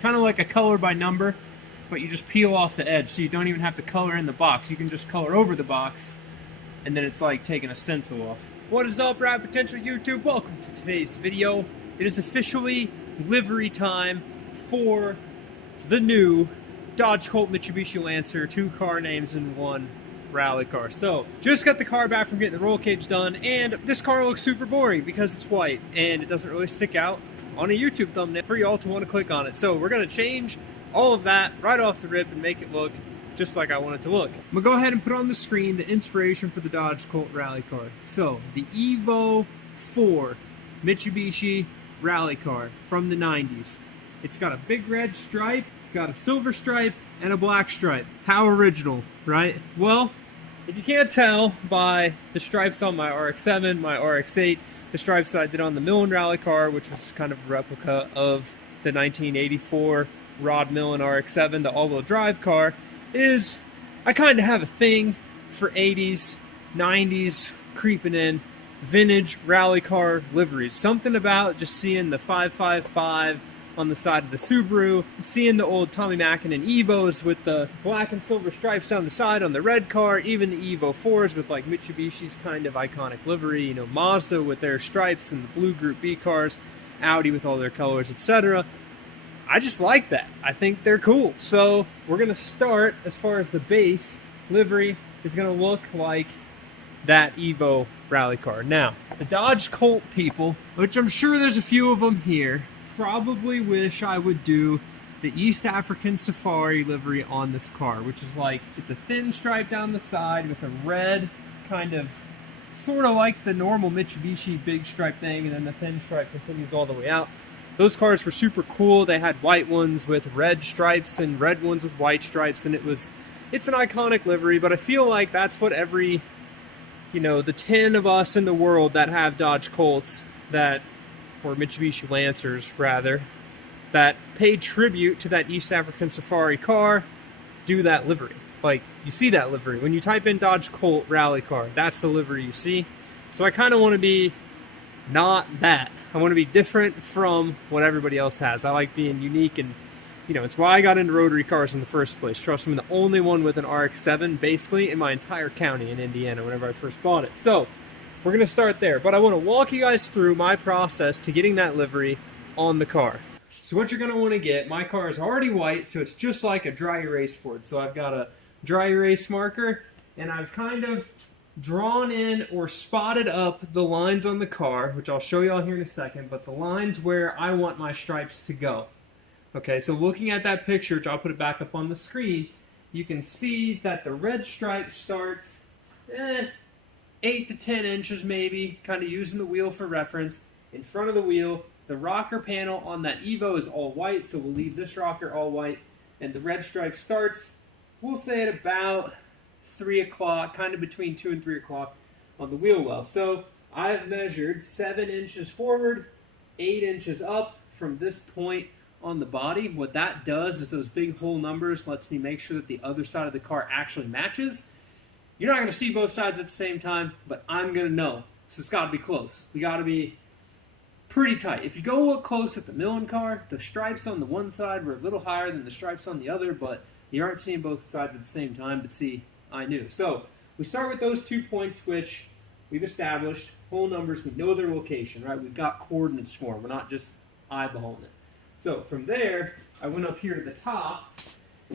kind of like a color by number, but you just peel off the edge, so you don't even have to color in the box. You can just color over the box, and then it's like taking a stencil off. What is up, Rad Potential YouTube? Welcome to today's video. It is officially livery time for the new Dodge Colt Mitsubishi Lancer, 2 car names in 1 rally car. So, just got the car back from getting the roll cage done, and this car looks super boring because it's white, and it doesn't really stick out on a YouTube thumbnail for y'all to want to click on it. So, we're going to change all of that right off the rip and make it look just like I want it to look. I'm going to go ahead and put on the screen the inspiration for the Dodge Colt rally car. So, the Evo 4 Mitsubishi rally car from the 90s. It's got a big red stripe, it's got a silver stripe, and a black stripe. How original, right? Well, if you can't tell by the stripes on my RX-7, my RX-8, the stripes that I did on the Millen rally car, which was kind of a replica of the 1984 Rod Millen RX-7, the all-wheel drive car, is I kind of have a thing for 80s, 90s creeping in vintage rally car liveries. Something about just seeing the 555 on the side of the Subaru, seeing the old Tommy Mackinnon Evos with the black and silver stripes down the side on the red car, even the Evo 4s with like Mitsubishi's kind of iconic livery, you know, Mazda with their stripes and the blue Group B cars, Audi with all their colors, etc. I just like that. I think they're cool. So we're going to start, as far as the base livery is going to look like that Evo rally car. Now, the Dodge Colt people, which I'm sure there's a few of them here, probably wish I would do the East African Safari livery on this car, which is like, it's a thin stripe down the side with a red kind of, sort of like the normal Mitsubishi big stripe thing, and then the thin stripe continues all the way out. Those cars were super cool. They had white ones with red stripes and red ones with white stripes, and it's an iconic livery, but I feel like that's what every, you know, the 10 of us in the world that have Dodge Colts or Mitsubishi Lancers, rather, that pay tribute to that East African Safari car, do that livery. Like, you see that livery. When you type in Dodge Colt rally car, that's the livery you see. So I kind of want to be not that. I want to be different from what everybody else has. I like being unique, and, you know, it's why I got into rotary cars in the first place. Trust me, I'm the only one with an RX-7, basically, in my entire county in Indiana whenever I first bought it. So, we're going to start there, but I want to walk you guys through my process to getting that livery on the car. So what you're going to want to get, my car is already white, so it's just like a dry erase board. So I've got a dry erase marker, and I've kind of drawn in or spotted up the lines on the car, which I'll show you all here in a second, but the lines where I want my stripes to go. Okay, so looking at that picture, which I'll put it back up on the screen, you can see that the red stripe starts 8 to 10 inches maybe, kind of using the wheel for reference. In front of the wheel, the rocker panel on that Evo is all white, so we'll leave this rocker all white. And the red stripe starts, we'll say at about 3 o'clock, kind of between 2 and 3 o'clock on the wheel well. So I've measured 7 inches forward, 8 inches up from this point on the body. What that does is those big whole numbers lets me make sure that the other side of the car actually matches. You're not going to see both sides at the same time, but I'm going to know. So it's got to be close. We got to be pretty tight. If you go look close at the Millen car, the stripes on the one side were a little higher than the stripes on the other, but you aren't seeing both sides at the same time. But see, I knew. So we start with those 2 points, which we've established. Whole numbers, we know their location, right? We've got coordinates for them. We're not just eyeballing it. So from there, I went up here to the top,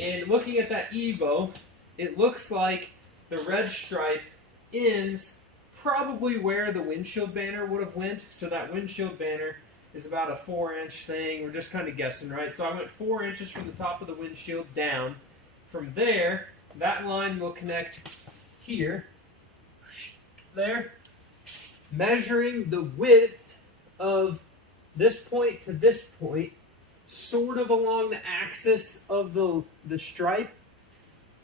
and looking at that Evo, it looks like the red stripe ends probably where the windshield banner would have went. So that windshield banner is about a 4-inch thing. We're just kind of guessing, right? So I went 4 inches from the top of the windshield down. From there, that line will connect here, there, measuring the width of this point to this point, sort of along the axis of the stripe.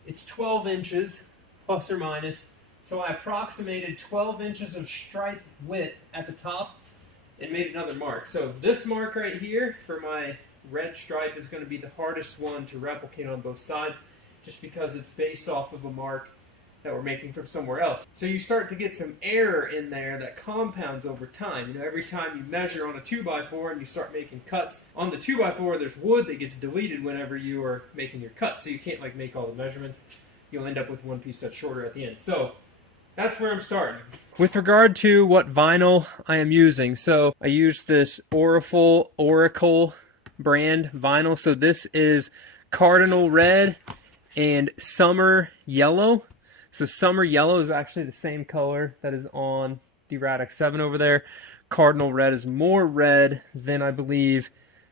It's 12 inches. Plus or minus. So I approximated 12 inches of stripe width at the top and made another mark. So this mark right here for my red stripe is going to be the hardest one to replicate on both sides, just because it's based off of a mark that we're making from somewhere else. So you start to get some error in there that compounds over time. You know, every time you measure on a 2x4 and you start making cuts on the 2x4, there's wood that gets deleted whenever you are making your cuts. So you can't like make all the measurements. You'll end up with one piece that's shorter at the end. So that's where I'm starting. With regard to what vinyl I am using, so I use this Oracle brand vinyl. So this is Cardinal Red and Summer Yellow. So Summer Yellow is actually the same color that is on the Radix 7 over there. Cardinal Red is more red than, I believe,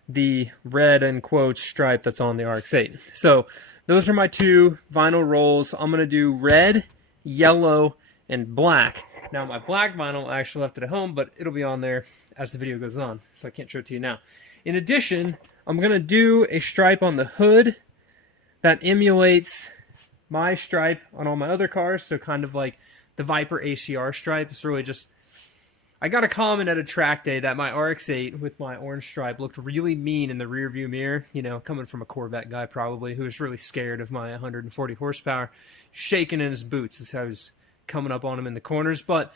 the red in quotes stripe that's on the RX-8. So those are my two vinyl rolls. I'm going to do red, yellow, and black. Now my black vinyl I actually left it at home, but it'll be on there as the video goes on, so I can't show it to you now. In addition, I'm going to do a stripe on the hood that emulates my stripe on all my other cars, so kind of like the Viper ACR stripe. It's really just, I got a comment at a track day that my RX-8 with my orange stripe looked really mean in the rear view mirror, you know, coming from a Corvette guy probably, who was really scared of my 140 horsepower, shaking in his boots as I was coming up on him in the corners. But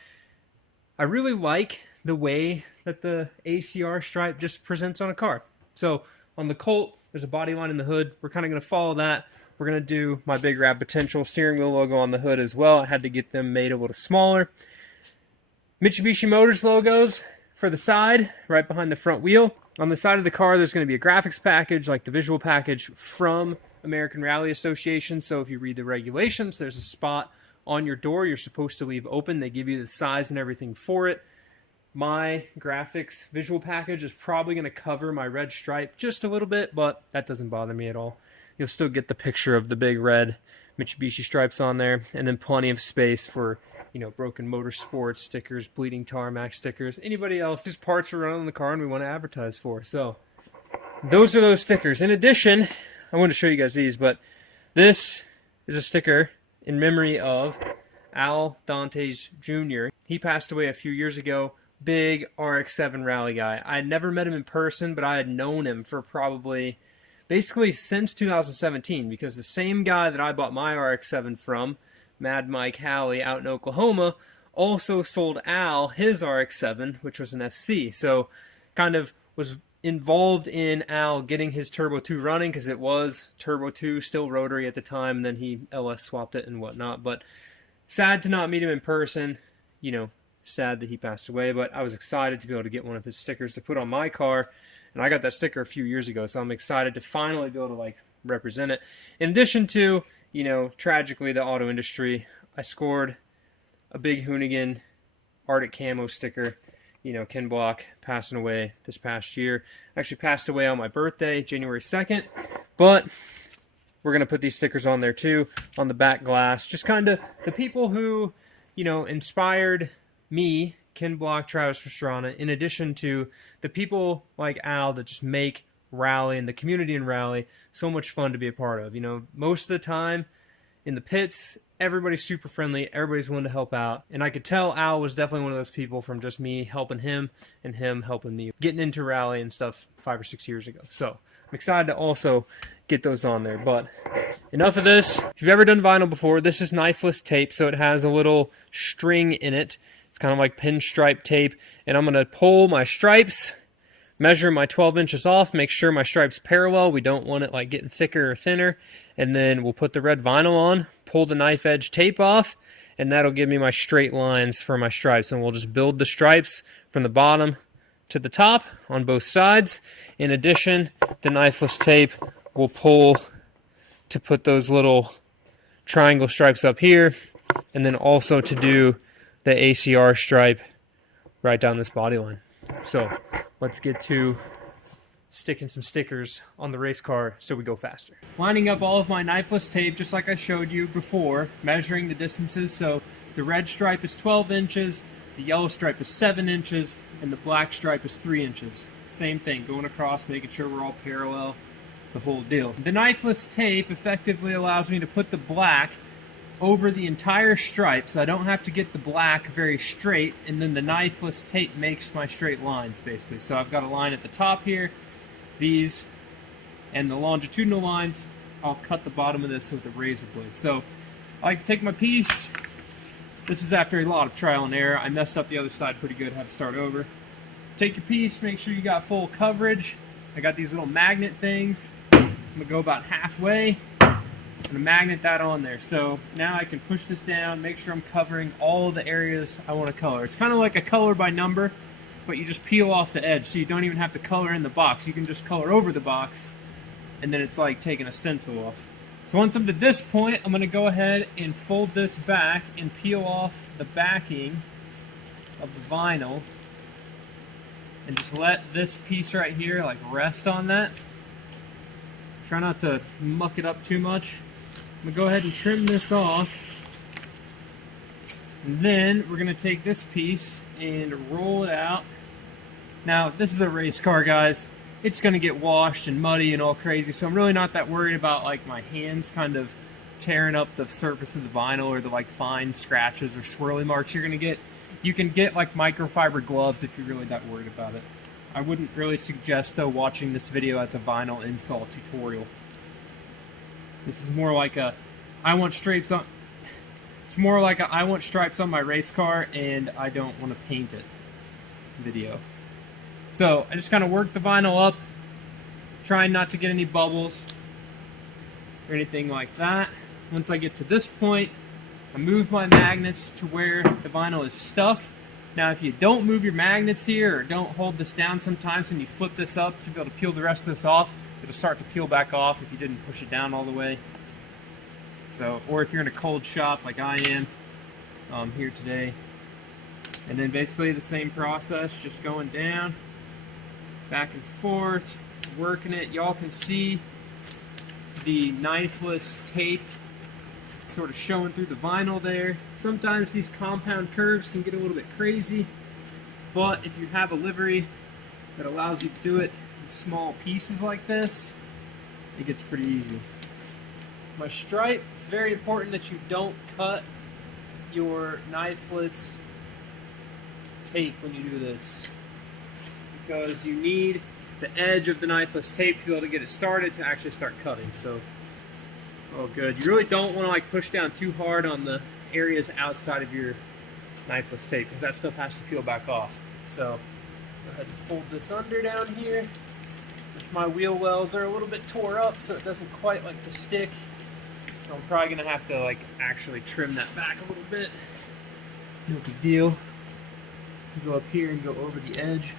I really like the way that the ACR stripe just presents on a car. So on the Colt, there's a body line in the hood. We're kind of going to follow that. We're going to do my Big Rad Potential steering wheel logo on the hood as well. I had to get them made a little smaller. Mitsubishi Motors logos for the side, right behind the front wheel. On the side of the car, there's going to be a graphics package, like the visual package from American Rally Association. So if you read the regulations, there's a spot on your door you're supposed to leave open. They give you the size and everything for it. My graphics visual package is probably going to cover my red stripe just a little bit, but that doesn't bother me at all. You'll still get the picture of the big red Mitsubishi stripes on there, and then plenty of space for, you know, Broken Motorsports stickers, Bleeding Tarmac stickers, anybody else whose parts are running on the car and we want to advertise for. So those are those stickers. In addition, I wanted to show you guys these, but this is a sticker in memory of Al Dantes Jr. He passed away a few years ago. Big RX-7 rally guy. I had never met him in person, but I had known him for probably basically since 2017, because the same guy that I bought my RX-7 from, Mad Mike Halley out in Oklahoma, also sold Al his RX-7, which was an FC. So kind of was involved in Al getting his Turbo 2 running, because it was Turbo 2, still rotary at the time, and then he LS swapped it and whatnot. But sad to not meet him in person, you know, sad that he passed away, but I was excited to be able to get one of his stickers to put on my car. And I got that sticker a few years ago, so I'm excited to finally be able to like represent it. In addition to, you know, tragically the auto industry, I scored a big Hoonigan Arctic Camo sticker. You know, Ken Block passing away this past year. Actually passed away on my birthday, January 2nd. But we're going to put these stickers on there too, on the back glass. Just kind of the people who, you know, inspired me, Ken Block, Travis Pastrana, in addition to the people like Al that just make rally and the community in rally so much fun to be a part of. You know, most of the time in the pits, everybody's super friendly, everybody's willing to help out, and I could tell Al was definitely one of those people from just me helping him and him helping me, getting into rally and stuff 5 or 6 years ago. So I'm excited to also get those on there. But enough of this. If you've ever done vinyl before, this is knifeless tape, so it has a little string in it. It's kind of like pinstripe tape, and I'm going to pull my stripes, measure my 12 inches off, make sure my stripes parallel. We don't want it like getting thicker or thinner, and then we'll put the red vinyl on, pull the knife edge tape off, and that'll give me my straight lines for my stripes, and we'll just build the stripes from the bottom to the top on both sides. In addition, the knifeless tape will pull to put those little triangle stripes up here, and then also to do the ACR stripe right down this body line. So let's get to sticking some stickers on the race car so we go faster. Lining up all of my knifeless tape just like I showed you before, measuring the distances. So the red stripe is 12 inches, the yellow stripe is 7 inches, and the black stripe is 3 inches. Same thing, going across, making sure we're all parallel, the whole deal. The knifeless tape effectively allows me to put the black over the entire stripe, so I don't have to get the black very straight, and then the knifeless tape makes my straight lines, basically. So I've got a line at the top here, these, and the longitudinal lines, I'll cut the bottom of this with a razor blade. So I like to take my piece. This is after a lot of trial and error. I messed up the other side pretty good, had to start over. Take your piece, make sure you got full coverage. I got these little magnet things. I'm gonna go about halfway. I'm gonna magnet that on there. So now I can push this down, make sure I'm covering all the areas I want to color. It's kind of like a color by number, but you just peel off the edge, so you don't even have to color in the box. You can just color over the box, and then it's like taking a stencil off. So once I'm to this point, I'm going to go ahead and fold this back and peel off the backing of the vinyl, and just let this piece right here like rest on that. Try not to muck it up too much. I'm going to go ahead and trim this off, and then we're going to take this piece and roll it out. Now, this is a race car, guys. It's going to get washed and muddy and all crazy, so I'm really not that worried about like my hands kind of tearing up the surface of the vinyl or the like fine scratches or swirly marks you're going to get. You can get like microfiber gloves if you're really that worried about it. I wouldn't really suggest, though, watching this video as a vinyl install tutorial. This is more like a I want stripes on my race car and I don't want to paint it video. So I just kind of work the vinyl up, trying not to get any bubbles or anything like that. Once I get to this point, I move my magnets to where the vinyl is stuck. Now if you don't move your magnets here or don't hold this down sometimes when you flip this up to be able to peel the rest of this off, it'll start to peel back off if you didn't push it down all the way. So, or if you're in a cold shop like I am here today. And then basically the same process, just going down, back and forth, working it. Y'all can see the knifeless tape sort of showing through the vinyl there. Sometimes these compound curves can get a little bit crazy, but if you have a livery that allows you to do it in small pieces like this, it gets pretty easy. My stripe, it's very important that you don't cut your knifeless tape when you do this, because you need the edge of the knifeless tape to be able to get it started to actually start cutting. So, oh good. You really don't want to like push down too hard on the areas outside of your knifeless tape, because that stuff has to peel back off. So go ahead and fold this under down here. If my wheel wells are a little bit tore up, so it doesn't quite like to stick. So I'm probably gonna have to like actually trim that back a little bit. No big deal. Go up here and go over the edge.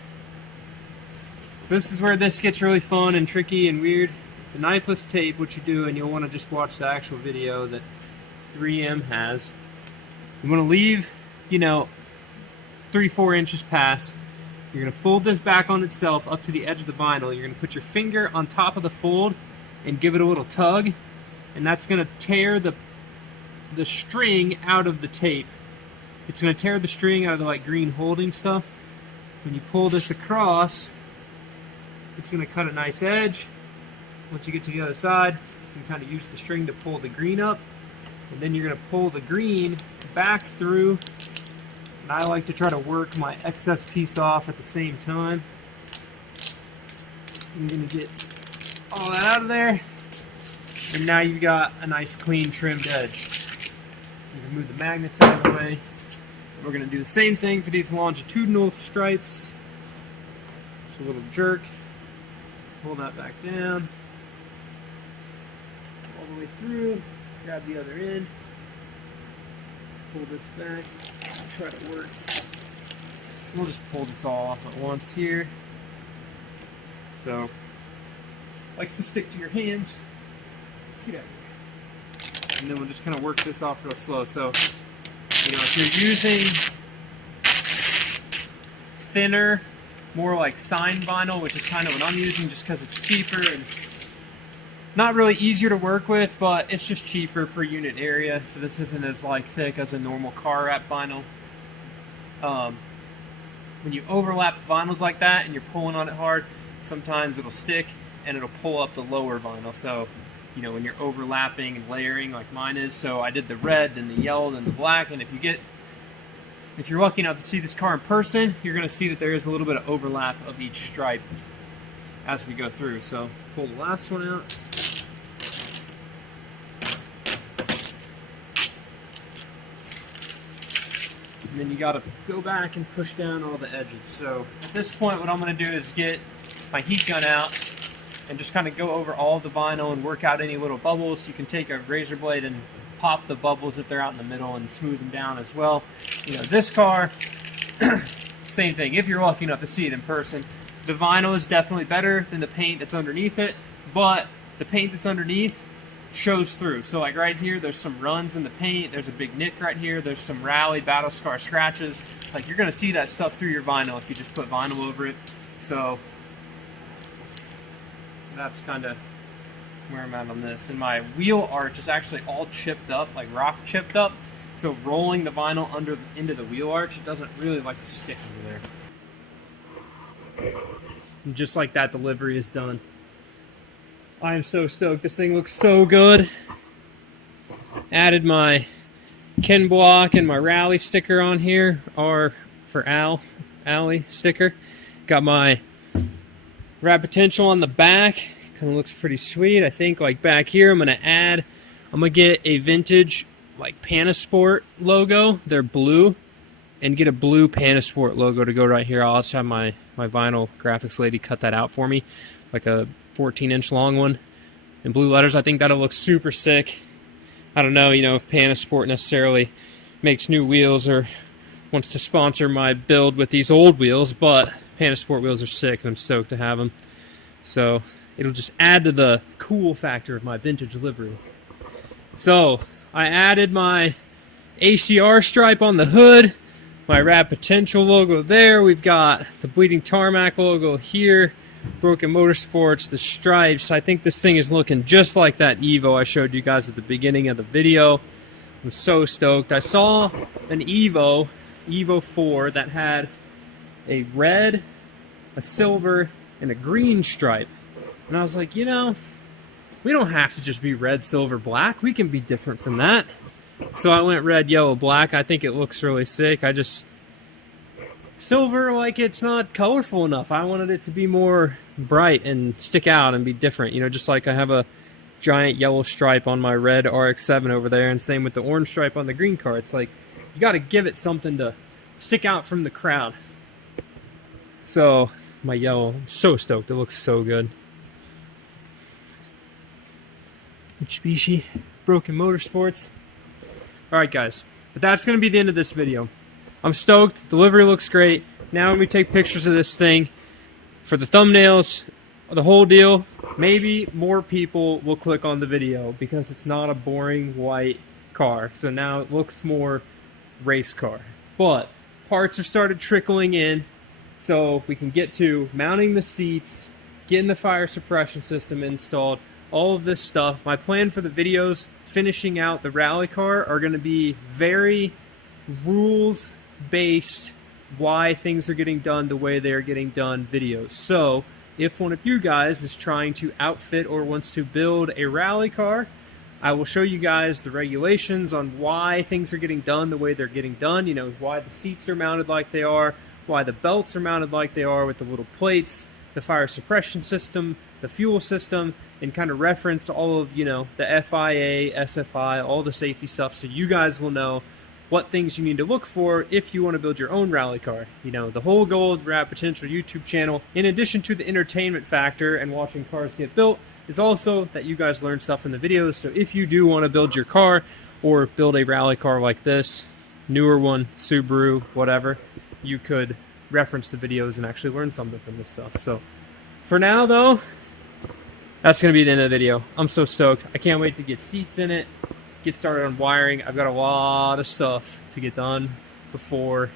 So this is where this gets really fun and tricky and weird. The knifeless tape, what you do, and you'll want to just watch the actual video that 3M has. You want to leave, 3-4 inches past. You're going to fold this back on itself up to the edge of the vinyl. You're going to put your finger on top of the fold and give it a little tug, and that's going to tear the string out of the tape. It's going to tear the string out of the like green holding stuff. When you pull this across, it's going to cut a nice edge. Once you get to the other side, you can kind of use the string to pull the green up, and then you're going to pull the green back through. And I like to try to work my excess piece off at the same time. I'm going to get all that out of there, and now you've got a nice clean trimmed edge. You can move the magnets out of the way. We're going to do the same thing for these longitudinal stripes. Just a little jerk. Pull that back down. All the way through. Grab the other end. Pull this back. Try to work. We'll just pull this all off at once here. So, likes to stick to your hands. Get out of here. And then we'll just kind of work this off real slow. So, if you're using thinner, more like sign vinyl, which is kind of what I'm using just because it's cheaper and not really easier to work with, but it's just cheaper per unit area, so this isn't as like thick as a normal car wrap vinyl. When you overlap vinyls like that and you're pulling on it hard, sometimes it'll stick and it'll pull up the lower vinyl. So when you're overlapping and layering like mine is. So I did the red, then the yellow, then the black, and if you're lucky enough to see this car in person, you're going to see that there is a little bit of overlap of each stripe as we go through. So pull the last one out. and then you got to go back and push down all the edges. So at this point, what I'm going to do is get my heat gun out and just kind of go over all the vinyl and work out any little bubbles. You can take a razor blade and pop the bubbles if they're out in the middle and smooth them down as well. You know, this car, same thing. If you're lucky enough to see it in person, the vinyl is definitely better than the paint that's underneath it, but the paint that's underneath shows through. So like right here, there's some runs in the paint. There's a big nick right here. There's some rally battle scar scratches. Like, you're gonna see that stuff through your vinyl if you just put vinyl over it. So that's kind of where I'm at on this. And my wheel arch is actually all chipped up, like rock chipped up. So rolling the vinyl into the wheel arch, it doesn't really like to stick into there. And just like that, the livery is done. I am so stoked. This thing looks so good. Added my Ken block and my rally sticker on here, R for Alley sticker. Got my wrap potential on the back. Kind of looks pretty sweet. I think like back here, I'm gonna get a vintage like Panasport logo. They're blue, and get a blue Panasport logo to go right here. I'll also have my vinyl graphics lady cut that out for me, like a 14-inch long one in blue letters. I think that'll look super sick. I don't know, if Panasport necessarily makes new wheels or wants to sponsor my build with these old wheels, but Panasport wheels are sick, and I'm stoked to have them. So it'll just add to the cool factor of my vintage livery. So I added my ACR stripe on the hood, my Rad Potential logo there. We've got the Bleeding Tarmac logo here, Broken Motorsports, the stripes. I think this thing is looking just like that Evo I showed you guys at the beginning of the video. I'm so stoked. I saw an Evo 4 that had a red, a silver, and a green stripe. And I was like, we don't have to just be red, silver, black. We can be different from that. So I went red, yellow, black. I think it looks really sick. Silver, like, it's not colorful enough. I wanted it to be more bright and stick out and be different. Just like I have a giant yellow stripe on my red RX-7 over there, and same with the orange stripe on the green car. It's like, you got to give it something to stick out from the crowd. So, my yellow, I'm so stoked. It looks so good. Mitsubishi, Broken Motorsports. Alright guys, but that's going to be the end of this video. I'm stoked. The livery looks great. Now when we take pictures of this thing for the thumbnails, the whole deal, maybe more people will click on the video because it's not a boring white car. So now it looks more race car. But parts have started trickling in, so we can get to mounting the seats, getting the fire suppression system installed, all of this stuff. My plan for the videos finishing out the rally car are going to be very rules-based, why things are getting done the way they are getting done videos. So if one of you guys is trying to outfit or wants to build a rally car, I will show you guys the regulations on why things are getting done the way they're getting done. Why the seats are mounted like they are, why the belts are mounted like they are with the little plates, the fire suppression system, the fuel system, and kind of reference all of, the FIA, SFI, all the safety stuff, so you guys will know what things you need to look for if you want to build your own rally car. The whole goal of the Rad Potential YouTube channel, in addition to the entertainment factor and watching cars get built, is also that you guys learn stuff in the videos. So if you do want to build your car or build a rally car like this, newer one, Subaru, whatever, you could reference the videos and actually learn something from this stuff. So for now though, that's going to be the end of the video. I'm so stoked. I can't wait to get seats in it, get started on wiring. I've got a lot of stuff to get done before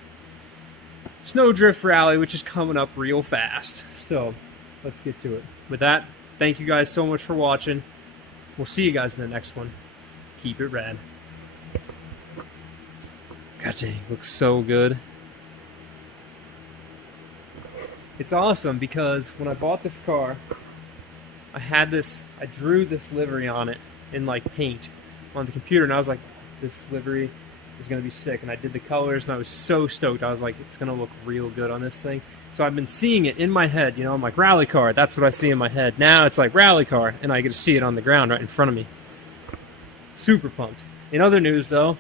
Snowdrift Rally, which is coming up real fast. So let's get to it. With that, thank you guys so much for watching. We'll see you guys in the next one. Keep it rad. God dang, looks so good. It's awesome because when I bought this car, I drew this livery on it in like paint on the computer, and I was like, this livery is going to be sick. And I did the colors, and I was so stoked. I was like, it's going to look real good on this thing. So I've been seeing it in my head. I'm like, rally car, that's what I see in my head. Now it's like rally car, and I get to see it on the ground right in front of me. Super pumped. In other news, though,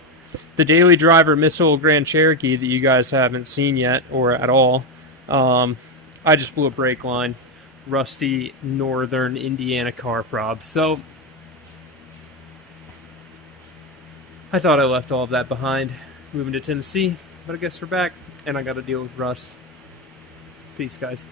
the daily driver Missile Grand Cherokee that you guys haven't seen yet or at all. I just blew a brake line. Rusty Northern Indiana car prob. So I thought I left all of that behind moving to Tennessee, but I guess we're back and I got to deal with rust. Peace, guys.